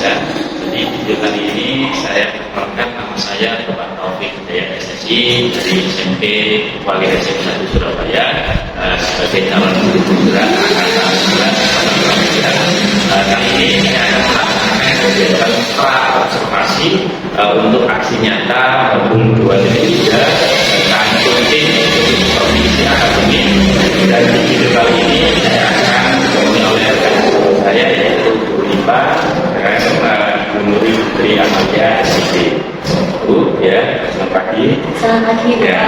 ya. Jadi video kali ini saya perkenalkan, nama saya Bapak Taufik Hidayat SSI dari SMP Wali SMP 1 Surabaya sebagai calon guru penggerak angkatan 9. Kali ini saya akan melaksanakan kegiatan pra-observasi untuk aksi nyata Hum 2023 tentang penting provinsi akademik. Dan di video kali ini saya akan ditemani oleh rekan saya yaitu Bu Lipa Nur Putri Amalia SIP. Bu, ya, selamat pagi. Selamat pagi, Pak. Ya,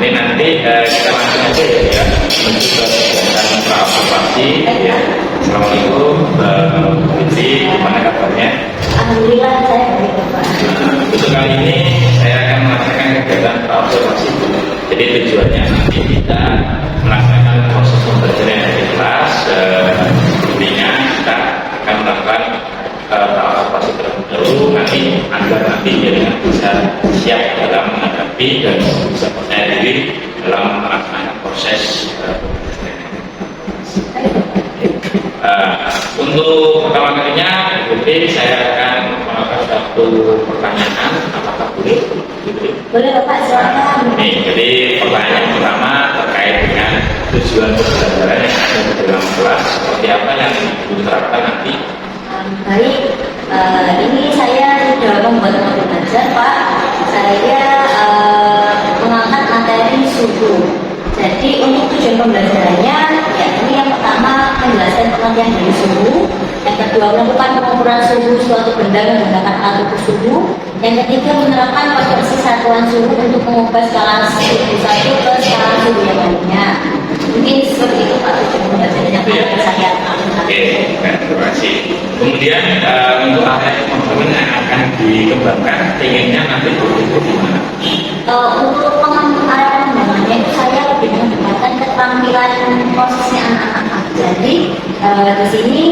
ini nanti kita langsung aja ya, menuju ke kegiatan pra-observasi. Ya. Assalamualaikum, Bu Putri, gimana kabarnya? Alhamdulillah saya baik, Pak. Untuk kali ini saya akan melaksanakan kegiatan pra-observasi. Jadi tujuannya nanti kita melaksanakan proses pembelajaran di kelas. Intinya kita akan melakukan observasi terlebih dahulu agar nanti jaringan bisa siap dalam menghadapi dan bisa percaya diri dalam melaksanakan proses untuk pertama kalinya mungkin saya akan melakukan satu pertanyaan, apakah boleh? Boleh, Bapak, silakan. Jadi pertanyaan pertama terkait dengan tujuan pembelajaran yang ada di dalam kelas, seperti apa yang diterapkan nanti? Baik, ini saya sudah membuat modul belajar, Pak. Saya mengangkat materi suhu. Jadi untuk tujuan pembelajarannya, ya ini yang pertama menjelaskan pengertian dari suhu. Yang kedua melakukan pengukuran suhu suatu benda menggunakan alat ukur suhu. Yang ketiga menerapkan konversi satuan suhu untuk mengubah skala suhu satu ke skala suhu yang lainnya. Mungkin seperti itu Pak tujuan pembelajarannya saya. Oke, terima kasih. Kemudian untuk area pemahaman yang akan dikembangkan, inginnya nanti begitu gimana? Untuk area pengembangannya itu saya lebih menggunakan keterampilan prosesnya anak-anak. Jadi di sini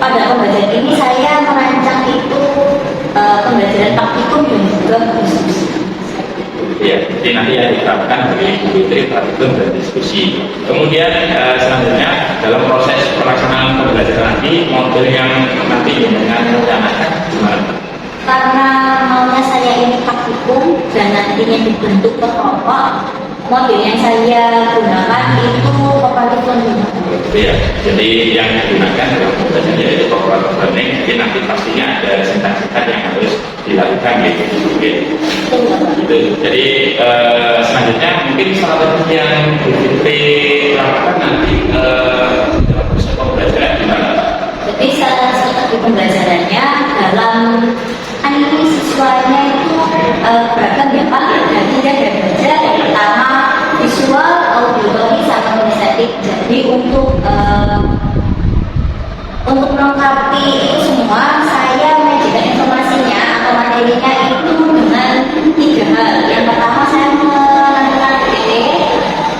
pada pembelajaran ini saya merancang itu pembelajaran praktikum dan juga diskusi. Ya, jadi nanti yang diterapkan dari Bu Fitri praktikum dan diskusi. Kemudian selanjutnya dalam proses pelaksanaan pembelajaran nanti model yang nanti dengan rencanakan gimana? Karena maunya saya ini praktikum dan nantinya dibentuk ke kelompok, model yang saya gunakan itu cooperative learning. Ya, jadi yang digunakan dalam pembelajaran yaitu cooperative learning. Jadi nanti pastinya ada sintak-sintak yang harus dilakukan gitu. Gitu. Jadi selanjutnya mungkin salah satu yang Bu Fitri lakukan nanti dalam proses pembelajaran gimana? Jadi salah satu pembelajarannya dalam ini siswanya itu beragam ya Pak. Ada 3 derajat. Yang pertama visual, auditory, sama kinestetik. Jadi untuk melengkapi itu semua saya menyajikan informasinya atau materinya itu dengan 3 hal. Yang pertama saya menentukan PPT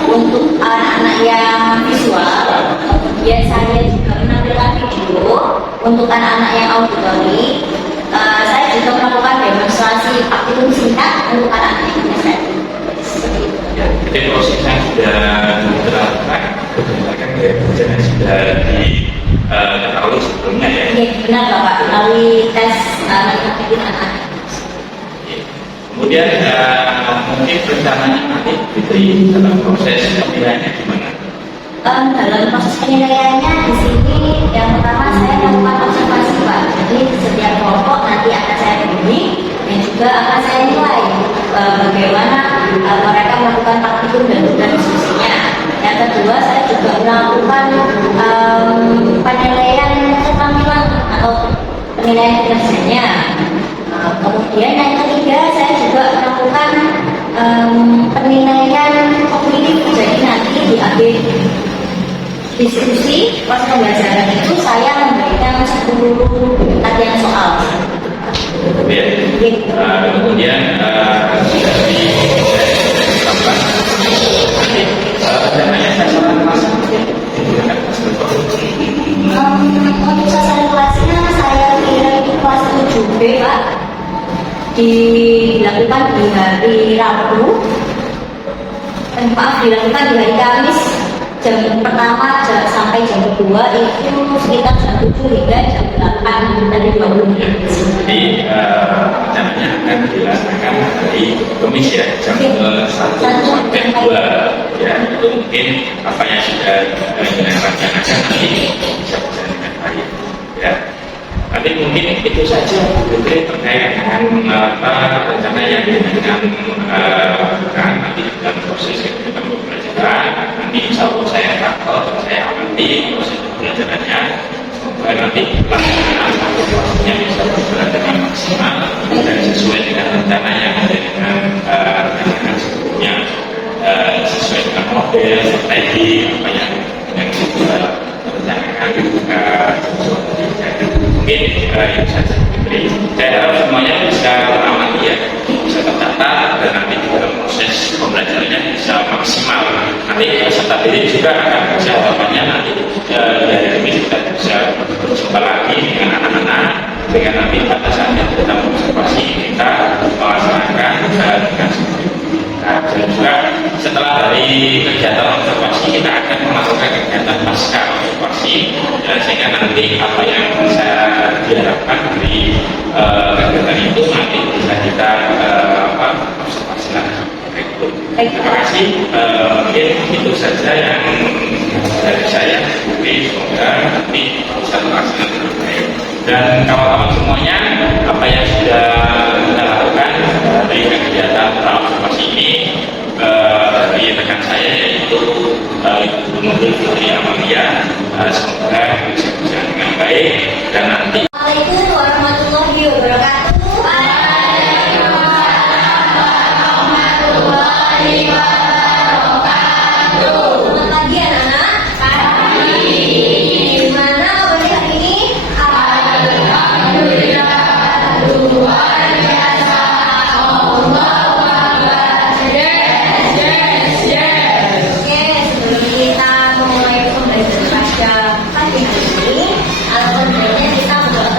untuk anak-anak yang visual. Kemudian saya juga menampilkan video untuk anak-anak yang auditory. Saya juga melakukan demonstrasi praktikum singkat untuk anak-anak yang kinestetik. Ya, jadi prosesnya sudah diterapkan berdasarkan dari kajian yang sudah diketahui sebelumnya ya. Iya benar Bapak, melalui tes matematika anak. Kemudian mungkin rencananya nanti Fitri dalam proses penilaiannya gimana? Dalam proses penilaiannya di sini yang pertama saya melakukan observasi Pak. Jadi di setiap kelompok nanti akan saya bimbing dan juga akan saya nilai bagaimana mereka melakukan praktikum dan diskusinya. Yang kedua saya juga melakukan penilaian keterampilan atau penilaian kinerjanya. Kemudian yang ketiga saya juga melakukan penilaian kognitif. Jadi nanti di akhir diskusi pas pembelajaran itu saya memberikan 10 latihan soal. Ya. Kemudian dari tambahan dananya sasaran kelas untuk sasaran kelasnya saya kira itu kelas 7B Pak. Dilakukan di hari Rabu. Dilakukan di hari Kamis jam pertama sampai jam kedua itu sekitar jam 7 hingga jam 8. 8 tadi 20 menit. Jadi rencananya akan dilaksanakan hari Kamis ya, jam 1 sampai 2 ya. Itu mungkin apa yang sudah direncanakan nanti bisa berjalan dengan baik ya. Tapi mungkin itu saja terkait dengan rencana yang dengan nanti dalam proses kegiatan pembelajaran. Nanti insya Allah saya kantor, saya amati proses pembelajarannya. Semoga nanti pelaksanaan waktunya bisa berjalan dengan maksimal dan sesuai dengan rencana yang ada dengan rencana sebelumnya, sesuai dengan model strategi apa yang kita rencanakan mungkin itu saja. Saya harap semuanya bisa mengamati ya, bisa tercatat dan nanti dalam proses pembelajarannya bisa maksimal. Nanti peserta didik juga akan bisa harapannya nanti dari ini kita bisa berjumpa lagi dengan anak-anak dengan nanti pada saatnya dalam observasi kita melaksanakan dengan dan juga setelah dari kegiatan observasi kita akan melakukan kegiatan pasca observasi sehingga nanti apa yang bisa diharapkan dari kegiatan itu nanti bisa kita observasi lagi. Terima kasih. Mungkin itu saja yang dari saya. Jadi semoga nanti bisa terlaksana dengan baik. Dan kawan-kawan semuanya, apa yang sudah kita lakukan dari kegiatan observasi ini dari rekan saya yaitu Ibu Nurul Fitri Amalia, semoga bisa berjalan dengan baik dan nanti. Assalamualaikum warahmatullahi wabarakatuh. Selamat pagi anak-anak. Gimana kabarnya hari ini? Alhamdulillah luar biasa. Allahu Akbar. Oke, sebelum kita mulai pembelajaran pada pagi hari ini, alhamdulillah kita berdoa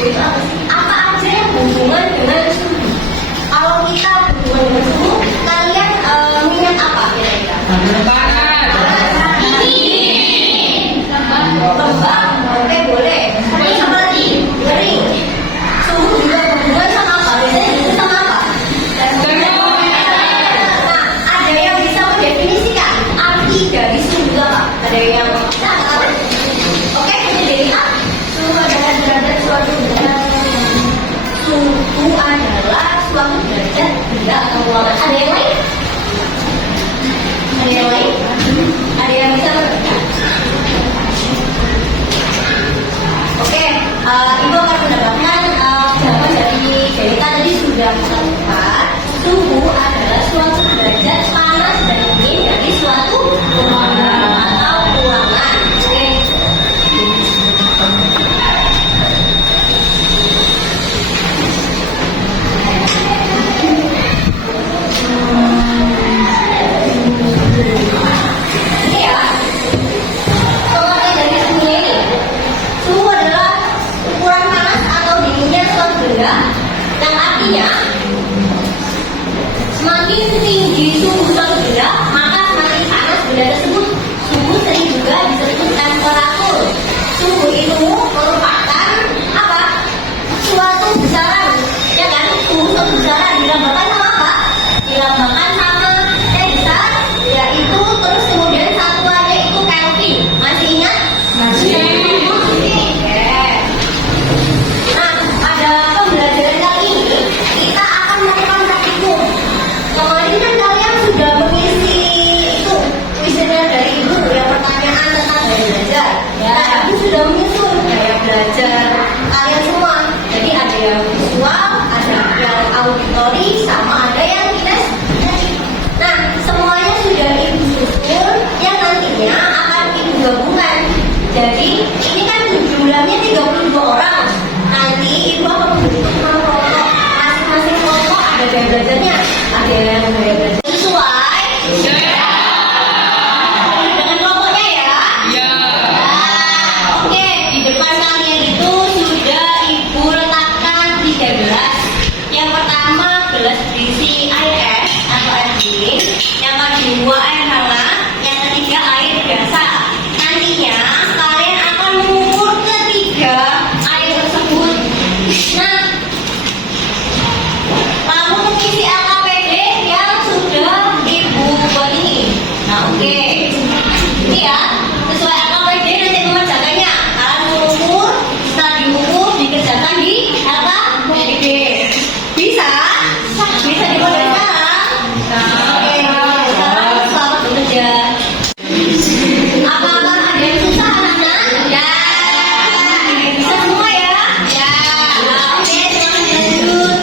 itu apa sih? Apa aja yang berhubungan dengan suhu? Kalau kita berhubungan dengan suhu, kalian minat apa kira-kira? Lembab, oke boleh. Ini apa lagi? Kering. Suhu juga berhubungan sama apa? Biasanya itu sama apa? Nah, ada yang bisa mendefinisikan arti dari suhu itu apa? Ada yang bisa? Oke, kita jadi apa? Suhu adalah derajat suatu benda. Suhu adalah suatu derajat benda atau ruangan. Ada yang lain? Ada yang lain? Ada yang bisa mendefinisikan? Oke, Ibu akan mendapatkan jawaban dari Delita tadi sudah tepat. Suhu adalah suatu derajat panas dan dingin dari suatu ruangan atau ruangan. Oke. Ini ya. Pengertian dari suhu ini. Suhu adalah ukuran panas atau dinginnya suatu benda, yang artinya semakin tinggi suhu suatu benda, maka semakin panas benda tersebut. Suhu sering juga disebut temperatur. Suhu itu merupakan apa? Suatu besaran, ya kan? Suhu suatu besaran dilambangkan sama apa? Dilambangkan sama besar, yaitu terus kemudian satuannya itu Kelvin. Masih ingat? Masih. Nah, pada pembelajaran kali ini kita akan melakukan praktikum. Kemarin kan kalian sudah mengisi itu kuisnya dari ibu yang pertanyaan tentang gaya belajar. Nah, ibu sudah menyusun gaya belajar kalian semua. Jadi ada yang visual, ada yang auditori, sama ada yang kinestetik. Nah, semuanya sudah ibu susun yang nantinya akan ibu gabungkan. Jadi ini kan jumlahnya 32 orang. Nanti ibu akan membentuk kelompok. Masing-masing kelompok ada gaya belajarnya. Ada yang gaya belajar sesuai dengan kelompoknya ya. Nah, oke, di depan kalian itu sudah ibu letakkan 3 gelas. Yang pertama gelas berisi air es atau air dingin. Yang kedua air hangat. Yang ketiga air biasa. Nantinya kalian akan mengukur ketiga air tersebut. Nah, kamu mengisi LKPD yang sudah ibu buat ini. Nah, oke. Ini ya, sesuai LKPD nanti mengerjakannya. Kalian mengukur, setelah diukur dikerjakan di LKPD. Bisa? Bisa dimulai sekarang? Oke, sekarang selamat bekerja. Apakah ada yang susah anak-anak? Ya. Bisa semua ya? Ya. Oke, silakan dilanjut.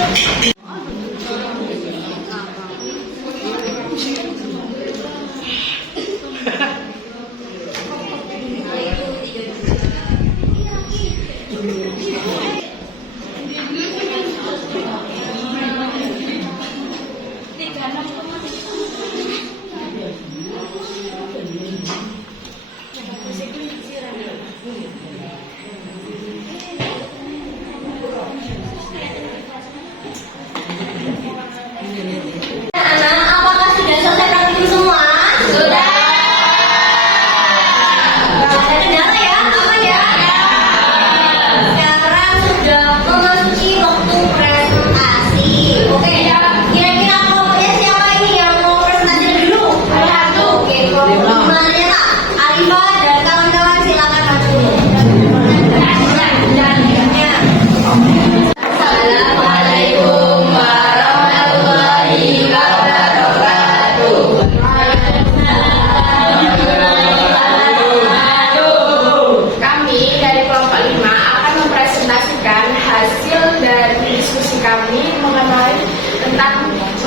Anak, apakah sudah selesai praktikum semua? Sudah. Ada kendala ya? Aman ya? Sekarang sudah memasuki waktu presentasi. Oke, kira-kira kelompoknya siapa ini yang mau presentasi dulu? Oke, kelompok mana ya? Alifa dan kawan-kawan silakan maju. Assalamualaikum warahmatullahi wabarakatuh. Kami dari kelompok 5 akan mempresentasikan hasil dari diskusi kami mengenai temperatur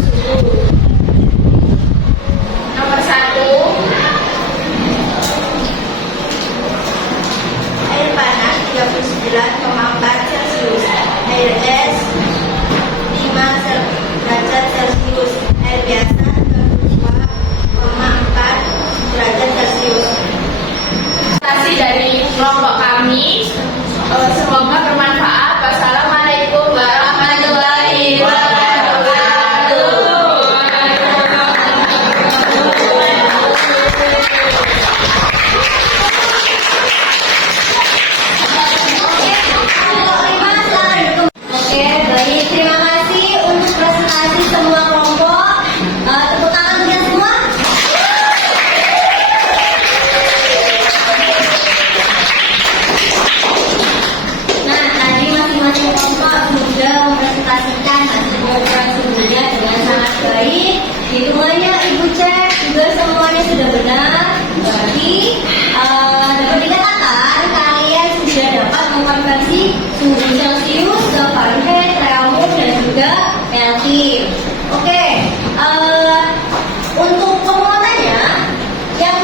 suhu. Nomor 1, Air panas 39,4 Celcius. Air es 5 derajat Celcius. Air biasa 32,4 derajat Celcius. presentasi dari kelompok kami Semoga bermanfaat. Wassalamualaikum warahmatullahi wabarakatuh. Oke, baik. Terima kasih untuk presentasi semua kelompok. Tepuk tangan untuk semua. Nah, tadi masing-masing kelompok sudah mempresentasikan hasil pengukuran suhunya dengan sangat baik. Hitungannya Ibu cek juga semuanya sudah benar. Berarti dapat dikatakan kalian sudah dapat mengkonversi suhu Celcius ke Fahrenheit, Kelvin dan juga Kelvin. Oke, untuk penguatannya yang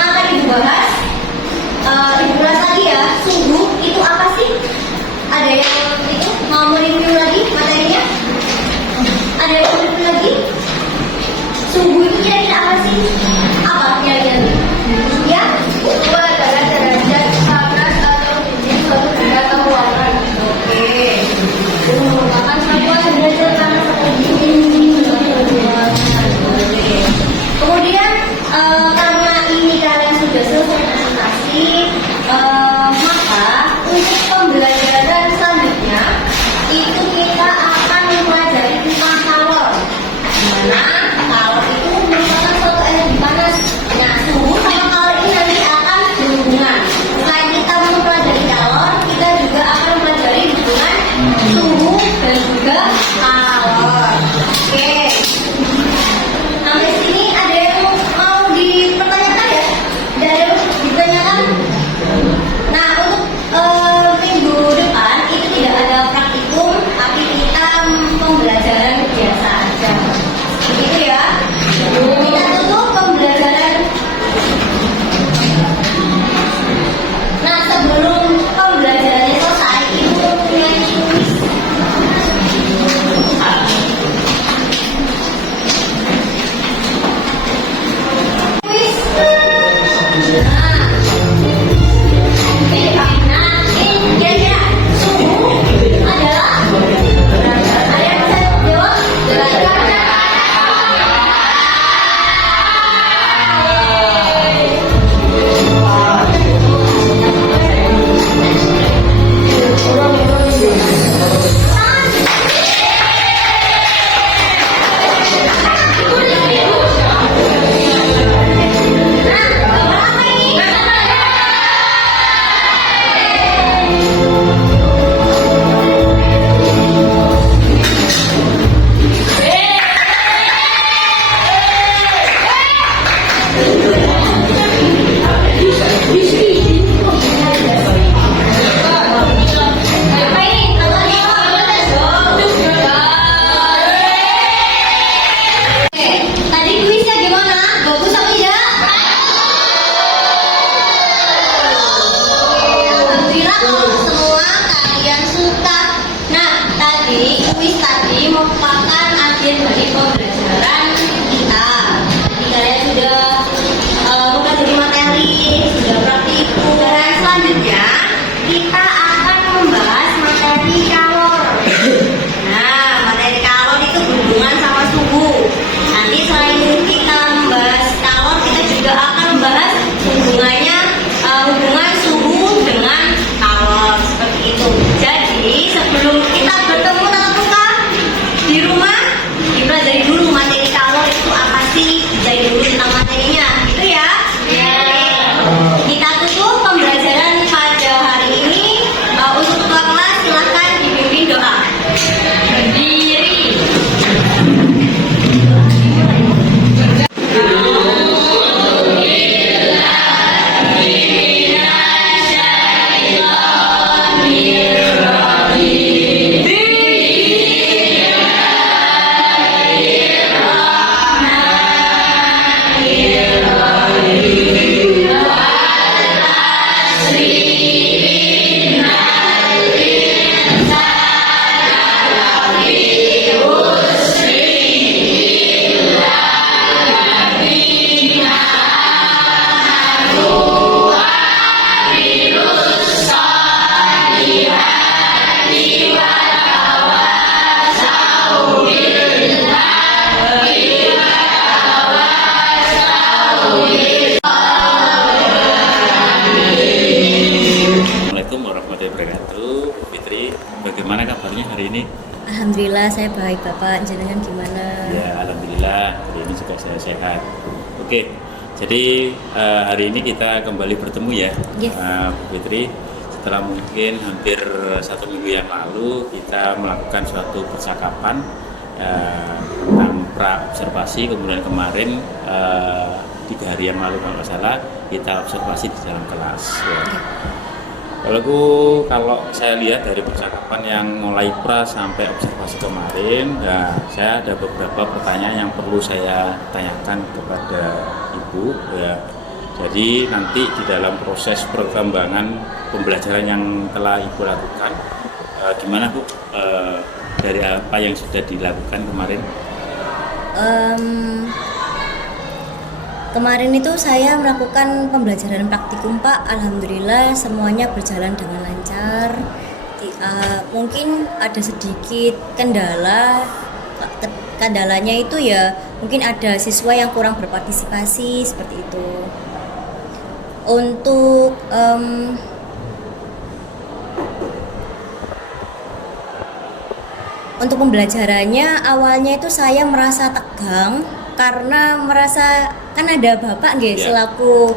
akan dibahas, dibahas lagi ya, suhu itu apa sih? Ada yang itu mau mereview lagi materinya? Ada yang mau review lagi? Suhu itu kira-kira apa sih? Apa kira-kira? Ya? Suhu adalah derajat panas atau dingin suatu benda atau ruangan. Oke. Merupakan satuan derajat panas atau dingin suatu ruangan. Oke. Kemudian karena ini kalian sudah selesai presentasi, maka untuk pembelajaran selanjutnya itu kita akan mempelajari tentang kalor. Dimana kalor itu merupakan suatu energi panas. Nah, suhu sama kalor ini nanti akan berhubungan. Selain kita mempelajari kalor, kita juga akan mempelajari hubungan suhu dan juga kalor. Oke. Sampai sini ada yang mau dipertanyakan ya? Ada yang ditanyakan? Nah, untuk minggu depan itu tidak ada praktikum, tapi kita pembelajaran biasa aja. Begitu ya. Kita tutup pembelajaran. Nah, sebelum pembelajarannya selesai, ibu punya kuis. Kuis. Nah, ini kira-kira suhu adalah ada yang bisa jawab? Tadi kuisnya gimana? Bagus apa tidak? Alhamdulillah kalau semua kalian suka. Nah, tadi kuis tadi merupakan akhir dari pembelajaran kita. Jadi kalian sudah mempelajari materi, sudah praktikum. Dan selanjutnya kita akan membahas materi kalor. Nah, materi kalor itu berhubungan sama suhu. Nanti selain kita membahas kalor, kita juga akan membahas hubungan suhu dengan kalor. Assalamualaikum warahmatullahi wabarakatuh. Bu Fitri, bagaimana kabarnya hari ini? Alhamdulillah saya baik Bapak, jenengan gimana? Ya, alhamdulillah hari ini juga saya sehat. Oke, jadi hari ini kita kembali bertemu ya, Yes. Bu Fitri. Setelah mungkin hampir 1 minggu yang lalu kita melakukan suatu percakapan tentang pra-observasi, kemudian kemarin 3 hari yang lalu kalau nggak salah kita observasi di dalam kelas. Ya. Kalau saya lihat dari percakapan yang mulai pra sampai observasi kemarin, ya, saya ada beberapa pertanyaan yang perlu saya tanyakan kepada Ibu. Ya. Jadi nanti di dalam proses perkembangan pembelajaran yang telah Ibu lakukan, gimana Bu dari apa yang sudah dilakukan kemarin? Kemarin itu saya melakukan pembelajaran praktikum Pak. Alhamdulillah semuanya berjalan dengan lancar. Mungkin ada sedikit kendala. Kendalanya itu ya mungkin ada siswa yang kurang berpartisipasi seperti itu. Untuk pembelajarannya awalnya itu saya merasa tegang karena merasa kan ada Bapak nggih selaku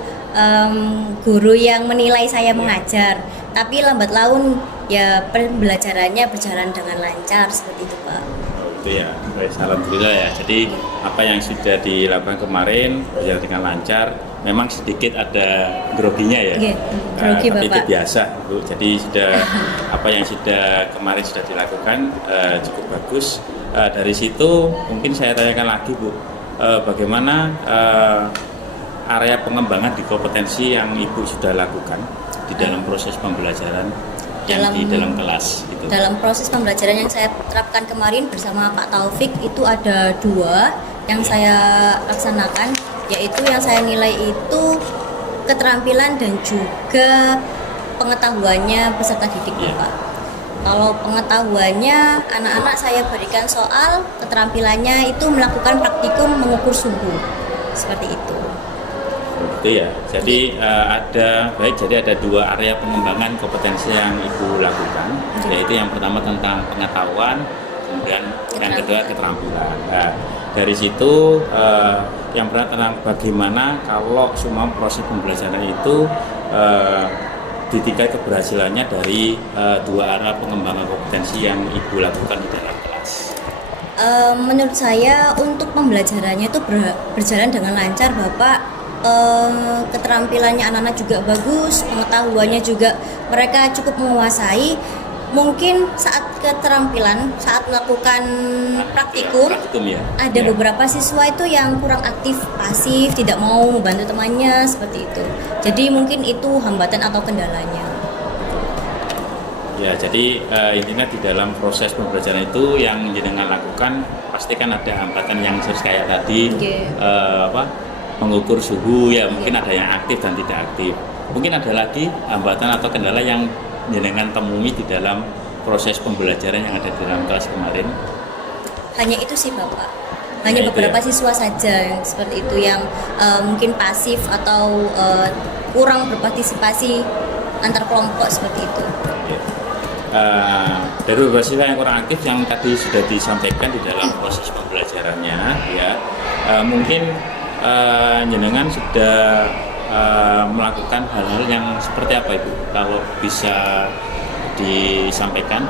guru yang menilai saya mengajar, tapi lambat laun ya pembelajarannya berjalan dengan lancar seperti itu Pak. Itu ya, alhamdulillah ya. Jadi apa yang sudah dilakukan kemarin berjalan dengan lancar. Memang sedikit ada groginya ya, grogi tapi itu Bapak. biasa Bu. Jadi sudah apa yang sudah kemarin sudah dilakukan cukup bagus. Dari situ mungkin saya tanyakan lagi Bu, bagaimana area pengembangan di kompetensi yang Ibu sudah lakukan di dalam proses pembelajaran yang di dalam kelas itu. Dalam proses pembelajaran yang saya terapkan kemarin bersama Pak Taufik itu ada 2 yang saya laksanakan, yaitu yang saya nilai itu keterampilan dan juga pengetahuannya peserta didik Pak. Kalau pengetahuannya anak-anak saya berikan soal, keterampilannya itu melakukan praktikum mengukur suhu seperti itu. Itu ya. Jadi jadi ada 2 area pengembangan kompetensi yang Ibu lakukan, yaitu yang pertama tentang pengetahuan, kemudian yang kedua keterampilan. Nah, dari situ yang pertama tentang bagaimana kalau semua proses pembelajaran itu ditingkat keberhasilannya dari 2 arah pengembangan kompetensi yang Ibu lakukan di dalam kelas. Menurut saya untuk pembelajarannya itu berjalan dengan lancar Bapak. Keterampilannya anak-anak juga bagus, pengetahuannya juga mereka cukup menguasai. Mungkin saat keterampilan, saat melakukan praktikum ya, ada beberapa siswa itu yang kurang aktif, pasif, tidak mau membantu temannya seperti itu. Jadi mungkin itu hambatan atau kendalanya. Ya, jadi intinya di dalam proses pembelajaran itu yang jenengan lakukan pasti kan ada hambatan yang kayak tadi mengukur suhu ya, mungkin ada yang aktif dan tidak aktif. Mungkin ada lagi hambatan atau kendala yang jenengan temui di dalam proses pembelajaran yang ada di dalam kelas kemarin. Hanya itu sih Bapak. Hanya beberapa siswa saja yang seperti itu yang mungkin pasif atau kurang berpartisipasi antar kelompok seperti itu. Dari beberapa siswa yang kurang aktif yang tadi sudah disampaikan di dalam proses pembelajarannya ya, mungkin jenengan sudah melakukan hal-hal yang seperti apa Ibu? Kalau bisa disampaikan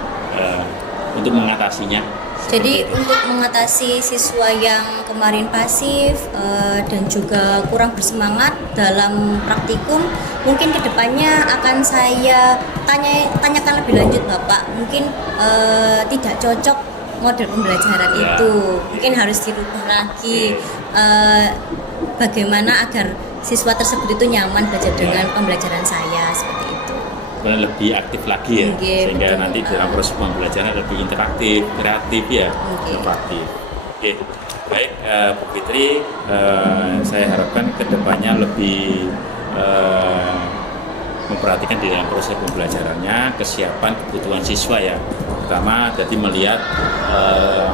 untuk mengatasinya. Jadi untuk mengatasi siswa yang kemarin pasif dan juga kurang bersemangat dalam praktikum, mungkin kedepannya akan saya tanyakan lebih lanjut Bapak. Mungkin tidak cocok model pembelajaran itu, mungkin harus dirubah lagi. Bagaimana agar siswa tersebut itu nyaman belajar dengan pembelajaran saya seperti itu. Lebih aktif lagi ya, sehingga betul. Nanti dalam proses pembelajaran lebih interaktif, kreatif ya, inovatif. Oke, baik Bu Fitri, saya harapkan kedepannya lebih memperhatikan di dalam proses pembelajarannya kesiapan kebutuhan siswa ya, pertama jadi melihat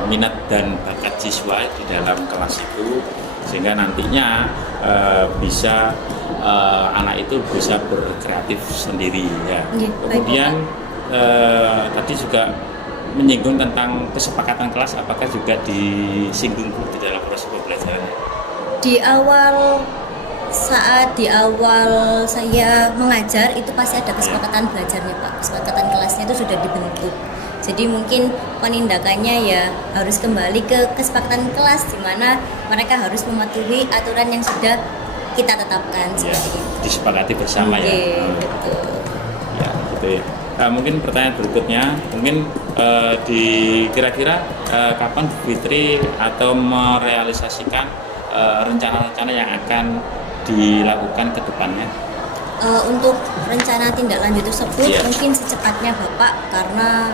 minat dan bakat siswa di dalam kelas itu, sehingga nantinya bisa anak itu bisa berkreatif sendiri ya. Iya, baik, Kemudian tadi juga menyinggung tentang kesepakatan kelas, apakah juga disinggung Bu, di dalam proses pembelajaran? Saat di awal saya mengajar itu pasti ada kesepakatan belajarnya Pak, kesepakatan kelasnya itu sudah dibentuk. Jadi mungkin penindakannya ya harus kembali ke kesepakatan kelas di mana mereka harus mematuhi aturan yang sudah kita tetapkan Ya, seperti itu. disepakati bersama ya. Oke, betul. Ya, gitu ya. Nah, mungkin pertanyaan berikutnya, mungkin kira-kira kapan Bu Fitri atau merealisasikan rencana-rencana yang akan dilakukan ke depannya? Untuk rencana tindak lanjut tersebut Iya. mungkin secepatnya Bapak, karena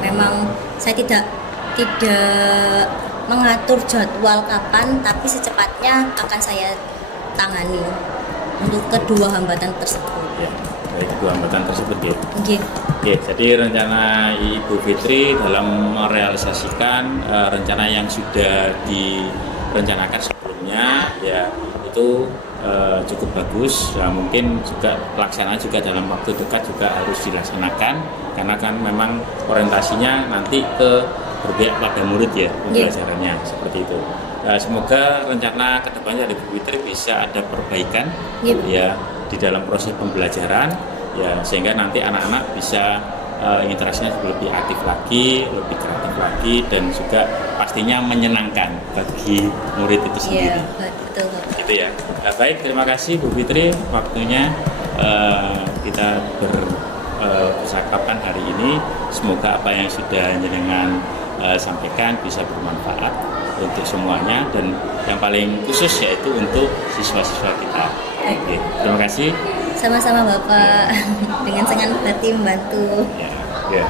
memang saya tidak mengatur jadwal kapan, tapi secepatnya akan saya tangani untuk kedua hambatan tersebut. Ya, dari kedua hambatan tersebut ya. Oke. Oke, jadi rencana Ibu Fitri dalam merealisasikan rencana yang sudah direncanakan sebelumnya ya itu cukup bagus. Ya, mungkin juga pelaksanaan juga dalam waktu dekat juga harus dilaksanakan karena kan memang orientasinya nanti ke berpihak pada murid ya pembelajarannya seperti itu. Semoga rencana kedepannya dari Bu Fitri bisa ada perbaikan ya di dalam proses pembelajaran ya sehingga nanti anak-anak bisa interaksinya lebih aktif lagi, lebih kreatif lagi dan juga pastinya menyenangkan bagi murid itu sendiri. Iya, betul Bapak. Gitu ya. Nah, baik, terima kasih Bu Fitri waktunya kita percakapan hari ini. Semoga apa yang sudah jenengan sampaikan bisa bermanfaat untuk semuanya dan yang paling khusus yaitu untuk siswa-siswa kita. Oke, terima kasih. Sama-sama Bapak, dengan senang hati membantu. Ya, ya.